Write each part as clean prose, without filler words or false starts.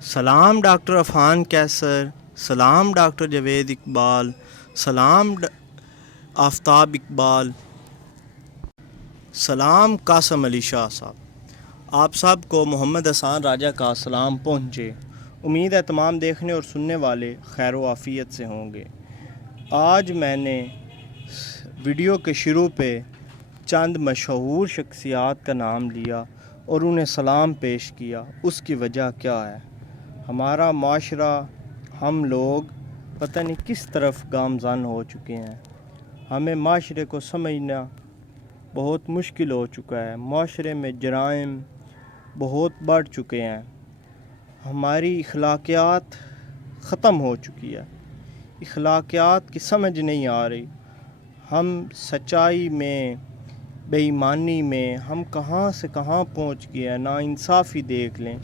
سلام ڈاکٹر عفان کیسر، سلام ڈاکٹر جاوید اقبال، سلام آفتاب اقبال، سلام قاسم علی شاہ صاحب۔ آپ سب کو محمد حسان راجہ کا سلام پہنچے۔ امید ہے تمام دیکھنے اور سننے والے خیر و عافیت سے ہوں گے۔ آج میں نے ویڈیو کے شروع پہ چند مشہور شخصیات کا نام لیا اور انہیں سلام پیش کیا۔ اس کی وجہ کیا ہے؟ ہمارا معاشرہ، ہم لوگ پتہ نہیں کس طرف گامزن ہو چکے ہیں۔ ہمیں معاشرے کو سمجھنا بہت مشکل ہو چکا ہے۔ معاشرے میں جرائم بہت بڑھ چکے ہیں۔ ہماری اخلاقیات ختم ہو چکی ہے۔ اخلاقیات کی سمجھ نہیں آ رہی۔ ہم سچائی میں، بے ایمانی میں ہم کہاں سے کہاں پہنچ گئے ہیں۔ ناانصافی دیکھ لیں۔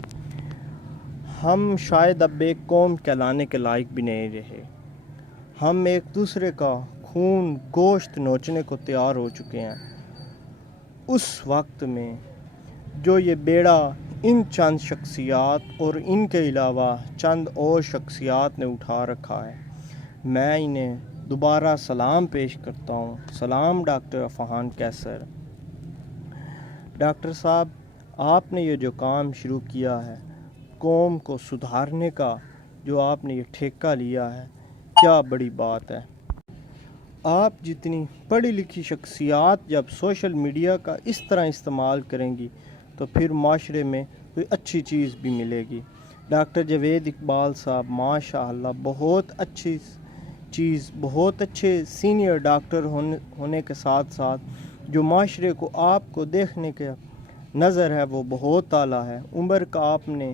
ہم شاید اب ایک قوم کہلانے کے لائق بھی نہیں رہے۔ ہم ایک دوسرے کا خون گوشت نوچنے کو تیار ہو چکے ہیں۔ اس وقت میں جو یہ بیڑا ان چند شخصیات اور ان کے علاوہ چند اور شخصیات نے اٹھا رکھا ہے، میں انہیں دوبارہ سلام پیش کرتا ہوں۔ سلام ڈاکٹر عفان کیسر۔ ڈاکٹر صاحب، آپ نے یہ جو کام شروع کیا ہے، قوم کو سدھارنے کا جو آپ نے یہ ٹھیکہ لیا ہے، کیا بڑی بات ہے۔ آپ جتنی پڑھی لکھی شخصیات جب سوشل میڈیا کا اس طرح استعمال کریں گی تو پھر معاشرے میں کوئی اچھی چیز بھی ملے گی۔ ڈاکٹر جاوید اقبال صاحب ماشاء اللہ بہت اچھی چیز، بہت اچھے سینئر ڈاکٹر ہونے کے ساتھ ساتھ جو معاشرے کو آپ کو دیکھنے کا نظر ہے وہ بہت اعلیٰ ہے۔ عمر کا آپ نے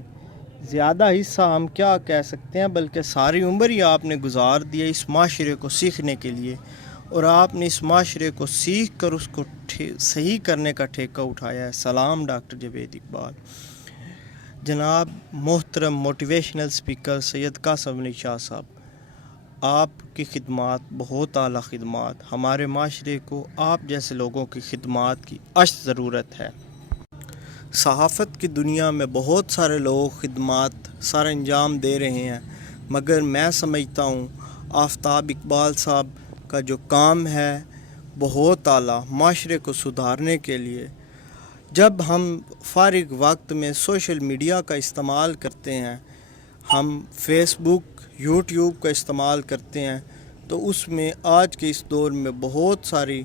زیادہ حصہ ہم کیا کہہ سکتے ہیں، بلکہ ساری عمر ہی آپ نے گزار دیا اس معاشرے کو سیکھنے کے لیے، اور آپ نے اس معاشرے کو سیکھ کر اس کو صحیح کرنے کا ٹھیکہ اٹھایا ہے۔ سلام ڈاکٹر جاوید اقبال۔ جناب محترم موٹیویشنل اسپیکر سید قاسم علی شاہ صاحب، آپ کی خدمات بہت اعلیٰ خدمات۔ ہمارے معاشرے کو آپ جیسے لوگوں کی خدمات کی اشد ضرورت ہے۔ صحافت کی دنیا میں بہت سارے لوگ خدمات سر انجام دے رہے ہیں، مگر میں سمجھتا ہوں آفتاب اقبال صاحب کا جو کام ہے بہت اعلیٰ معاشرے کو سدھارنے کے لیے۔ جب ہم فارغ وقت میں سوشل میڈیا کا استعمال کرتے ہیں، ہم فیس بک، یوٹیوب کا استعمال کرتے ہیں، تو اس میں آج کے اس دور میں بہت ساری،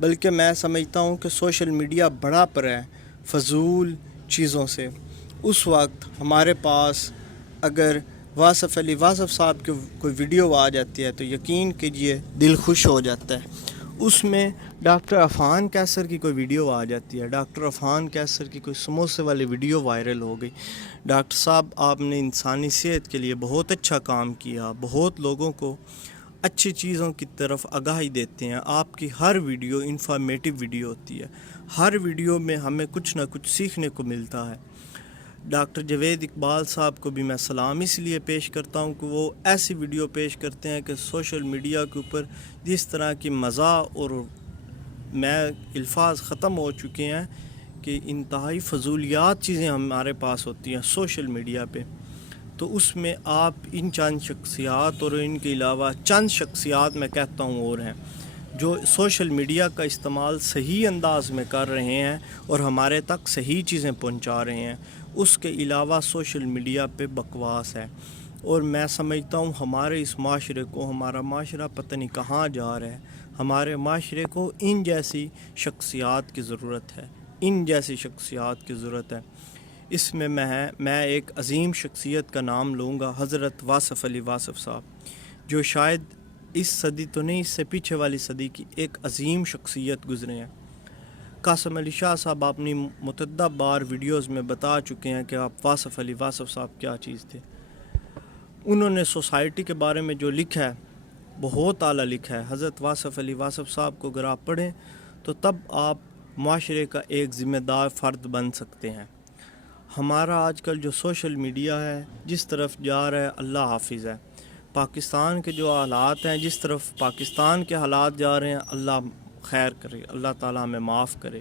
بلکہ میں سمجھتا ہوں کہ سوشل میڈیا بڑا پر ہے فضول چیزوں سے۔ اس وقت ہمارے پاس اگر واصف علی واصف صاحب کی کوئی ویڈیو آ جاتی ہے تو یقین کیجئے دل خوش ہو جاتا ہے۔ اس میں ڈاکٹر عفان کیسر کی کوئی ویڈیو آ جاتی ہے، ڈاکٹر عفان کیسر کی کوئی سموسے والی ویڈیو وائرل ہو گئی۔ ڈاکٹر صاحب، آپ نے انسانی صحت کے لیے بہت اچھا کام کیا، بہت لوگوں کو اچھی چیزوں کی طرف آگاہی دیتے ہیں۔ آپ کی ہر ویڈیو انفارمیٹیو ویڈیو ہوتی ہے، ہر ویڈیو میں ہمیں کچھ نہ کچھ سیکھنے کو ملتا ہے۔ ڈاکٹر جاوید اقبال صاحب کو بھی میں سلام اس لیے پیش کرتا ہوں کہ وہ ایسی ویڈیو پیش کرتے ہیں کہ سوشل میڈیا کے اوپر جس طرح کی مزاح اور میں الفاظ ختم ہو چکے ہیں کہ انتہائی فضولیات چیزیں ہمارے پاس ہوتی ہیں سوشل میڈیا پہ، تو اس میں آپ ان چند شخصیات اور ان کے علاوہ چند شخصیات میں کہتا ہوں اور ہیں جو سوشل میڈیا کا استعمال صحیح انداز میں کر رہے ہیں اور ہمارے تک صحیح چیزیں پہنچا رہے ہیں۔ اس کے علاوہ سوشل میڈیا پہ بکواس ہے، اور میں سمجھتا ہوں ہمارے اس معاشرے کو، ہمارا معاشرہ پتہ نہیں کہاں جا رہا ہے۔ ہمارے معاشرے کو ان جیسی شخصیات کی ضرورت ہے، ان جیسی شخصیات کی ضرورت ہے۔ اس میں میں ایک عظیم شخصیت کا نام لوں گا، حضرت واصف علی واصف صاحب، جو شاید اس صدی تو نہیں، اس سے پیچھے والی صدی کی ایک عظیم شخصیت گزرے ہیں۔ قاسم علی شاہ صاحب اپنی متعدد بار ویڈیوز میں بتا چکے ہیں کہ آپ واصف علی واصف صاحب کیا چیز تھے۔ انہوں نے سوسائٹی کے بارے میں جو لکھا ہے بہت اعلیٰ لکھا ہے۔ حضرت واصف علی واصف صاحب کو اگر آپ پڑھیں تو تب آپ معاشرے کا ایک ذمہ دار فرد بن سکتے ہیں۔ ہمارا آج کل جو سوشل میڈیا ہے جس طرف جا رہا ہے، اللہ حافظ ہے۔ پاکستان کے جو حالات ہیں، جس طرف پاکستان کے حالات جا رہے ہیں، اللہ خیر کرے، اللہ تعالیٰ ہمیں معاف کرے،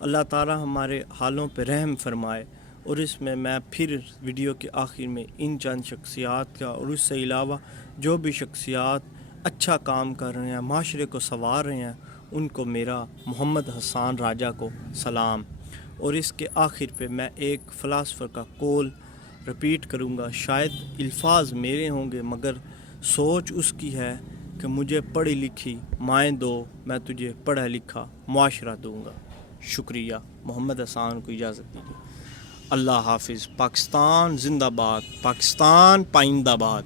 اللہ تعالیٰ ہمارے حالوں پہ رحم فرمائے، اور اس میں پھر ویڈیو کے آخر میں ان چند شخصیات کا اور اس سے علاوہ جو بھی شخصیات اچھا کام کر رہے ہیں، معاشرے کو سنوار رہے ہیں، ان کو میرا محمد حسان راجہ کو سلام۔ اور اس کے آخر پہ میں ایک فلاسفر کا قول رپیٹ کروں گا، شاید الفاظ میرے ہوں گے مگر سوچ اس کی ہے کہ مجھے پڑھی لکھی مائیں دو، میں تجھے پڑھا لکھا معاشرہ دوں گا۔ شکریہ۔ محمد حسان کو اجازت دیجیے۔ اللہ حافظ۔ پاکستان زندہ باد، پاکستان پائندہ باد۔